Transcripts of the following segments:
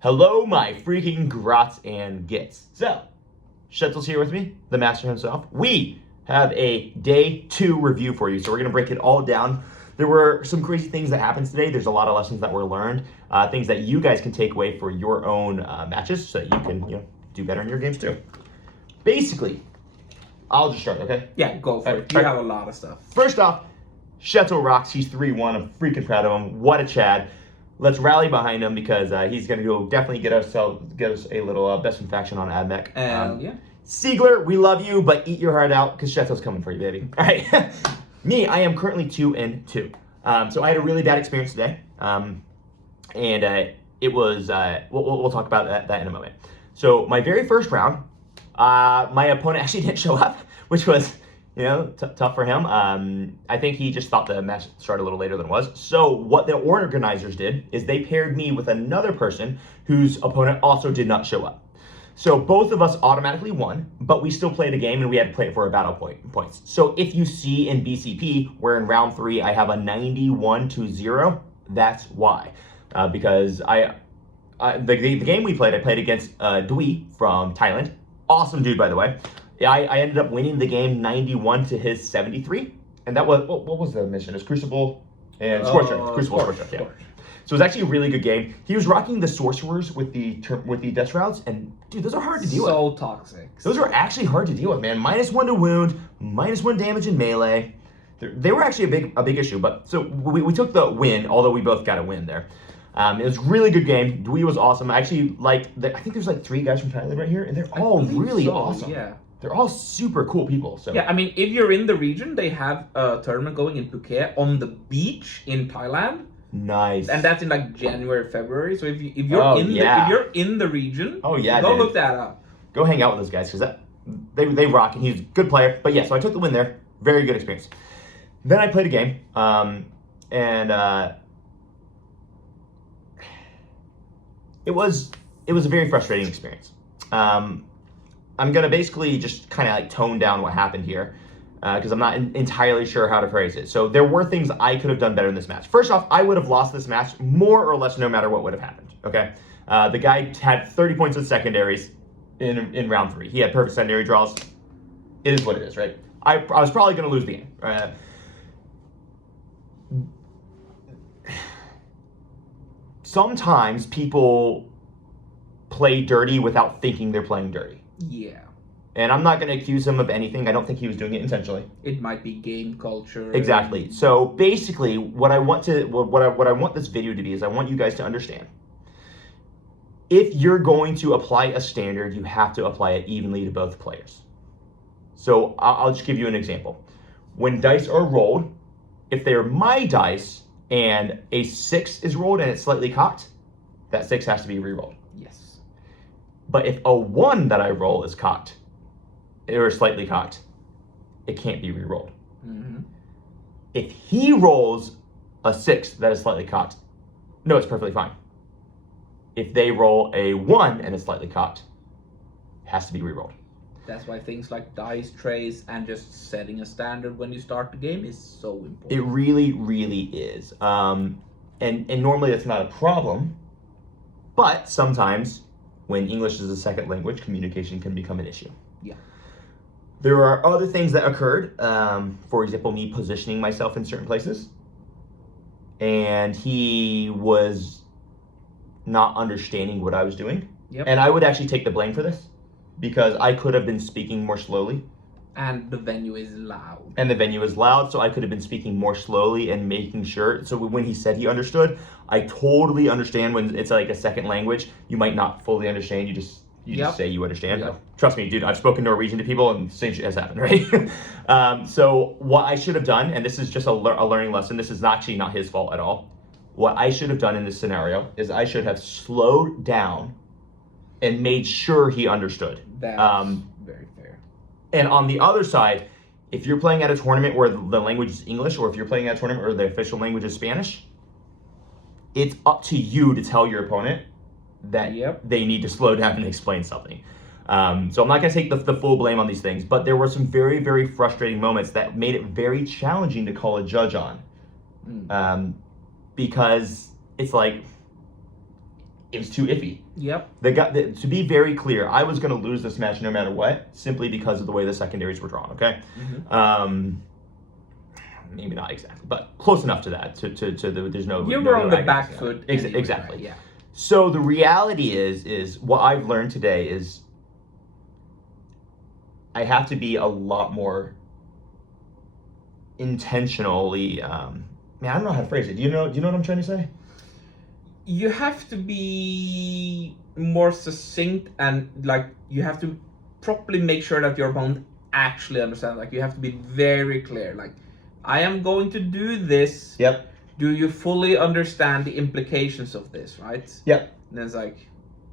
Hello, my freaking grots and gits. So, Shetzel's here with me, the master himself. We have a day 2 review for you, so we're going to break it all down. There were some crazy things that happened today. There's a lot of lessons that were learned, things that you guys can take away for your own matches so that you can do better in your games too. Basically, I'll just start, okay? Yeah, go for it. You have a lot of stuff. First off, Shetzel rocks. He's 3-1. I'm freaking proud of him. What a Chad. Let's rally behind him because he's going to definitely get us a little best in faction on Admech. Yeah. Siegler, we love you, but eat your heart out because Shetzel's coming for you, baby. All right. Me, I am currently 2-2. So I had a really bad experience today. It was, we'll talk about that in a moment. So my very first round, my opponent actually didn't show up, which was tough for him. I think he just thought the match started a little later than it was. So what the organizers did is they paired me with another person whose opponent also did not show up. So both of us automatically won, but we still played a game and we had to play it for a battle points. So if you see in BCP, where in round 3 I have a 91-0, that's why. Because the game we played, I played against Dwi from Thailand. Awesome dude, by the way. I ended up winning the game 91 to his 73, and that was what was the mission? It was Crucible and Scorcher. Crucible, Scorcher. Yeah. So it was actually a really good game. He was rocking the sorcerers with the death shrouds, and dude, those are hard to deal with. So toxic. Those are actually hard to deal with, man. -1 to wound, -1 damage in melee. They were actually a big issue, but so we took the win, although we both got a win there. It was a really good game. Dwi was awesome. I actually I think there's like 3 guys from Thailand right here, and they're all really awesome. Yeah. They're all super cool people. So yeah, I mean, if you're in the region, they have a tournament going in Phuket on the beach in Thailand. Nice. And that's in like January, February. So if you're in the region, go look that up. Go hang out with those guys because they rock, and he's a good player. But yeah, so I took the win there. Very good experience. Then I played a game, it was a very frustrating experience. I'm going to basically just kind of like tone down what happened here because I'm not entirely sure how to phrase it. So there were things I could have done better in this match. First off, I would have lost this match more or less no matter what would have happened, okay? The guy had 30 points with secondaries in round 3. He had perfect secondary draws. It is what it is, right? I was probably going to lose the game. Sometimes people play dirty without thinking they're playing dirty. Yeah. And I'm not going to accuse him of anything. I don't think he was doing it intentionally. It might be game culture. Exactly. So basically, what I want this video to be is I want you guys to understand. If you're going to apply a standard, you have to apply it evenly to both players. So I'll just give you an example. When dice are rolled, if they're my dice and a 6 is rolled and it's slightly cocked, that 6 has to be re-rolled. Yes. But if a 1 that I roll is cocked, or slightly cocked, it can't be re-rolled. Mm-hmm. If he rolls a 6 that is slightly cocked, no, it's perfectly fine. If they roll a 1 and it's slightly cocked, it has to be re-rolled. That's why things like dice trays and just setting a standard when you start the game is so important. It really, really is. And normally that's not a problem, but sometimes when English is a second language, communication can become an issue. Yeah. There are other things that occurred. For example, me positioning myself in certain places. And he was not understanding what I was doing. Yep. And I would actually take the blame for this because I could have been speaking more slowly. And the venue is loud. And the venue is loud, so I could have been speaking more slowly and making sure. So when he said he understood, I totally understand when it's like a second language. You might not fully understand. You just say you understand. Yep. Trust me, dude, I've spoken Norwegian to people and same shit has happened, right? So what I should have done, and this is just a learning lesson. This is actually not his fault at all. What I should have done in this scenario is I should have slowed down and made sure he understood. That's very fair. And on the other side, if you're playing at a tournament where the language is English, or if you're playing at a tournament where the official language is Spanish, it's up to you to tell your opponent that they need to slow down and explain something. So I'm not going to take the full blame on these things, but there were some very, very frustrating moments that made it very challenging to call a judge on. Because it's like, it was too iffy. Yep. To be very clear, I was going to lose this match no matter what, simply because of the way the secondaries were drawn. Okay, maybe not exactly, but close enough to that. There's no. You no were on the agony. back foot. Anyway, Exactly. right? Yeah. So the reality is what I've learned today is I have to be a lot more intentionally. I don't know how to phrase it. Do you know what I'm trying to say? You have to be more succinct, and like you have to properly make sure that your opponent actually understands. Like you have to be very clear. Like, I am going to do this. Yep. Do you fully understand the implications of this, right? Yep. And then it's like,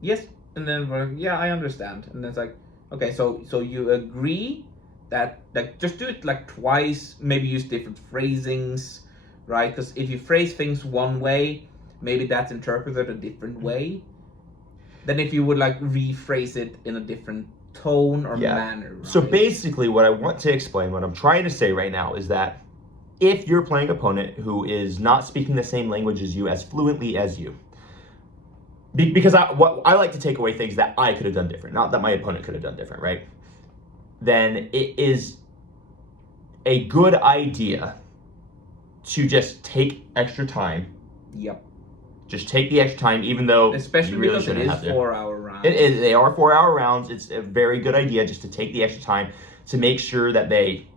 yes. And then we're like, yeah, I understand. And then it's like, okay, so you agree that, like, just do it like twice, maybe use different phrasings, right? Because if you phrase things one way, maybe that's interpreted a different way. Then if you would like rephrase it in a different tone or manner. Right? So basically what I want to explain, what I'm trying to say right now is that if you're playing an opponent who is not speaking the same language as you as fluently as you, because I like to take away things that I could have done different, not that my opponent could have done different, right? Then it is a good idea to just take extra time. Yep. Just take the extra time, even though especially you really because it shouldn't is have to. 4-hour rounds. They are 4-hour rounds. It's a very good idea just to take the extra time to make sure that they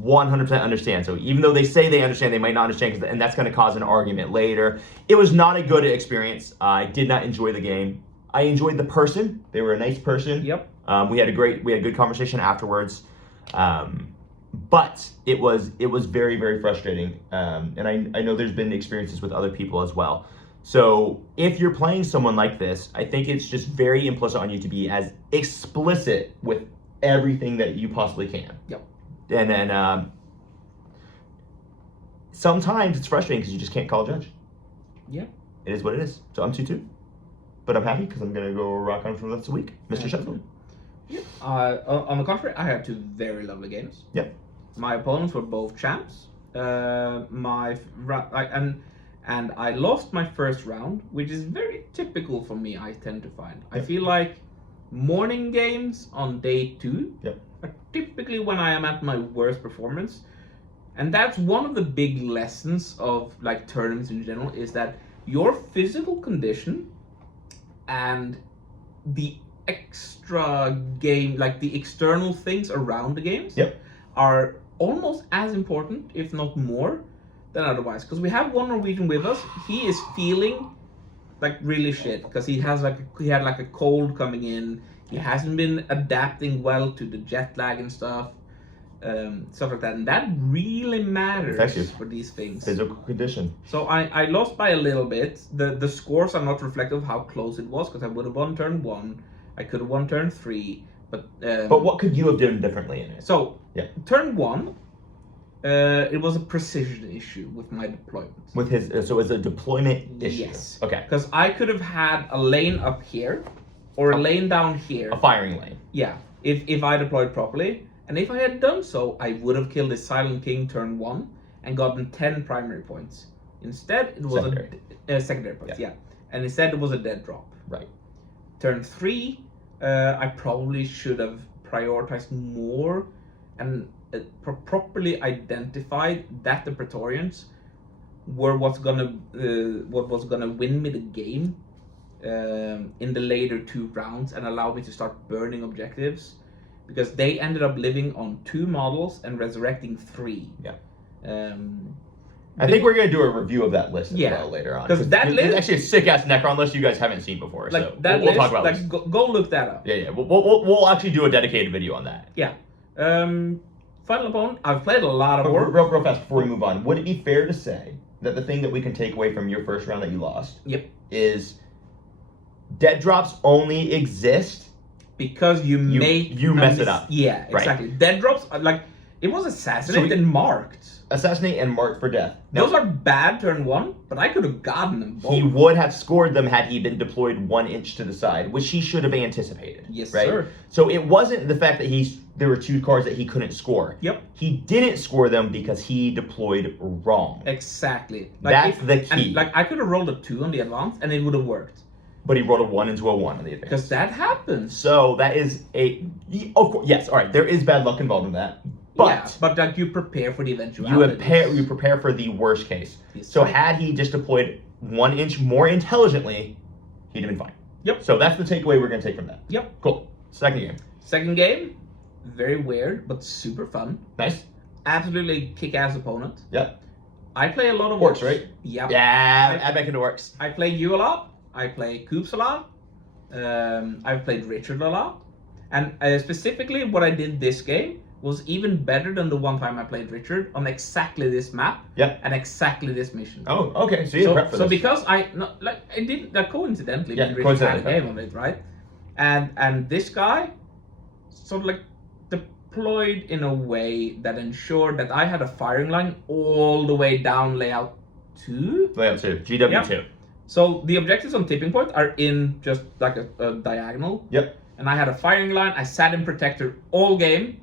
100% understand. So even though they say they understand, they might not understand, and that's going to cause an argument later. It was not a good experience. I did not enjoy the game. I enjoyed the person. They were a nice person. Yep. We had a good conversation afterwards. But it was very, very frustrating. And I know there's been experiences with other people as well. So if you're playing someone like this, I think it's just very implicit on you to be as explicit with everything that you possibly can. Yep. And then sometimes it's frustrating because you just can't call a judge. Yeah. It is what it is. So I'm 2-2. But I'm happy because I'm going to go rock on for the rest of the week. Mr. Sheffield. Yeah. On the contrary, I had two very lovely games. Yep. My opponents were both champs. And I lost my first round, which is very typical for me, I tend to find. I feel like morning games on day 2 are typically when I am at my worst performance. And that's one of the big lessons of like tournaments in general, is that your physical condition and the extra game, like the external things around the games, are almost as important, if not more, than otherwise. Because we have one Norwegian with us. He is feeling like really shit because he had like a cold coming in. He hasn't been adapting well to the jet lag and stuff like that, and that really matters for these things. Physical condition. So I lost by a little bit. The scores are not reflective of how close it was, because I would have won turn 1, I could have won turn 3, but what could you have done differently in it? So turn 1, it was a precision issue with my deployment. With his, so it's a deployment issue. Yes. Okay. Because I could have had a lane up here, or a lane down here. A firing lane. Yeah. If I deployed properly. And if I had done so, I would have killed the Silent King turn 1 and gotten 10 primary points. Instead, it was a secondary points, and instead it was a dead drop. Right. Turn 3, I probably should have prioritized more and properly identified that the Praetorians were what was gonna win me the game in the later 2 rounds and allow me to start burning objectives. Because they ended up living on 2 models and resurrecting 3. Yeah. I think we're going to do a review of that list as well later on. Because that list... It's actually a sick-ass Necron list you guys haven't seen before. Like, so that we'll talk about like, go look that up. Yeah. We'll actually do a dedicated video on that. Yeah. Final opponent, I've played a lot of Orcs. Real fast before we move on. Would it be fair to say that the thing that we can take away from your first round that you lost is dead drops only exist because you mess it up. Yeah, exactly. Right. Dead drops, like, it was assassinated and marked. Assassinate and marked for death. Those are bad turn 1, but I could have gotten them both. He would have scored them had he been deployed 1 inch to the side, which he should have anticipated. Yes, right? sir. So it wasn't the fact that there were 2 cards that he couldn't score. Yep. He didn't score them because he deployed wrong. Exactly. Like, that's the key. And, like, I could have rolled a 2 on the advance and it would have worked. but he rolled a 1 into a 1 on the advance. Because that happens. So that is of course, yes, all right, there is bad luck involved in that. But yeah, but like you prepare for the eventuality. you prepare for the worst case. Yes, So right. had he just deployed 1 inch more intelligently, he'd have been fine. Yep. So that's the takeaway we're going to take from that. Yep. Cool. Second game. Second game, very weird, but super fun. Nice. Absolutely kick-ass opponent. Yep. I play a lot of Orcs, right? Yep. Yeah, add back into Orcs. I play you a lot. I play Coops a lot. I've played Richard a lot. And specifically what I did this game was even better than the one time I played Richard on exactly this map. Yep. And exactly this mission. Oh, okay. So you prep for so this. because I didn't coincidentally Yeah, me and Richard had a coincidentally. game on it, right? And this guy sort of like deployed in a way that ensured that I had a firing line all the way down layout 2. Layout 2. GW2. Yep. So the objectives on Tipping Point are in just like a diagonal. Yep. And I had a firing line. I sat in Protector all game,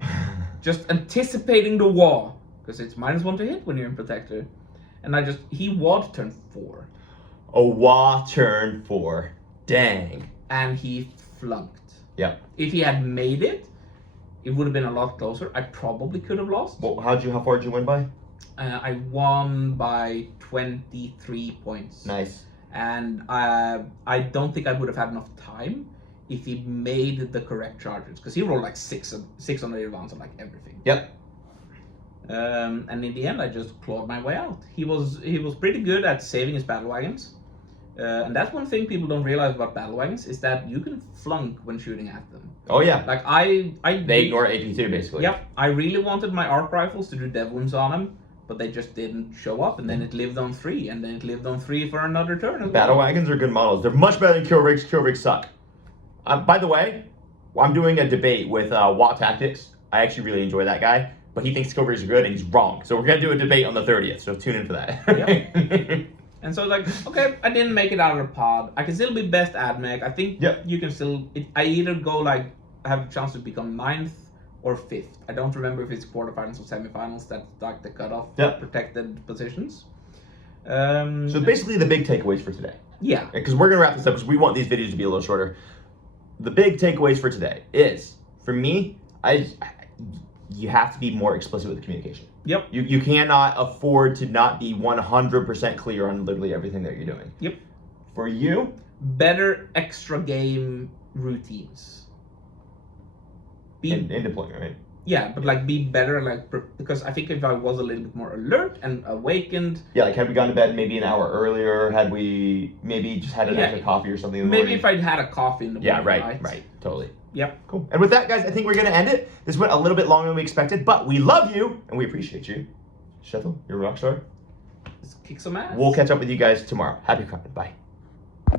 just anticipating the wall. Because it's -1 to hit when you're in Protector. And he walled turn 4. A Wah turn 4. Dang. And he flunked. Yep. If he had made it, it would have been a lot closer. I probably could have lost. Well, how far did you win by? I won by 23 points. Nice. And I don't think I would have had enough time if he made the correct charges. Because he rolled like 6 on the advance on like everything. Yep. And in the end, I just clawed my way out. He was pretty good at saving his battle wagons. And that's one thing people don't realize about battle wagons is that you can flunk when shooting at them. Oh yeah. Like They ignore AP2 basically. Yep. I really wanted my arc rifles to do dev wounds on him, but they just didn't show up. And then it lived on 3, and then it lived on 3 for another turn. As Battle well. wagons are good models. They're much better than kill rigs. Kill rigs suck. By the way, I'm doing a debate with Watt Tactics. I actually really enjoy that guy, but he thinks kill rigs are good and he's wrong. So we're gonna do a debate on the 30th. So tune in for that. Yep. And so like, okay, I didn't make it out of the pod. I can still be best admech. I think Yep. you can still. I either go like have a chance to become 9th or 5th. I don't remember if it's quarterfinals or semifinals. That's like the cutoff Yep. protected positions. So basically, the big takeaways for today. Yeah. Because we're gonna wrap this up because we want these videos to be a little shorter. The big takeaways for today is, for me, you have to be more explicit with the communication. Yep. You cannot afford to not be 100% clear on literally everything that you're doing. Yep. For you, Better extra game routines. in deployment, right? Yeah, but like be better, like because I think if I was a little bit more alert and awakened, Yeah, like had we gone to bed maybe an hour earlier, had we maybe just had an Yeah. extra coffee or something in the maybe morning. if I'd had a coffee in the morning. Yeah, right, totally. Yep. Cool. And with that, guys, I think we're gonna end it. This went a little bit longer than we expected, but we love you and we appreciate you. Shethel, you're a rock star. Let's kick some ass. We'll catch up with you guys tomorrow. Happy crafting. Bye.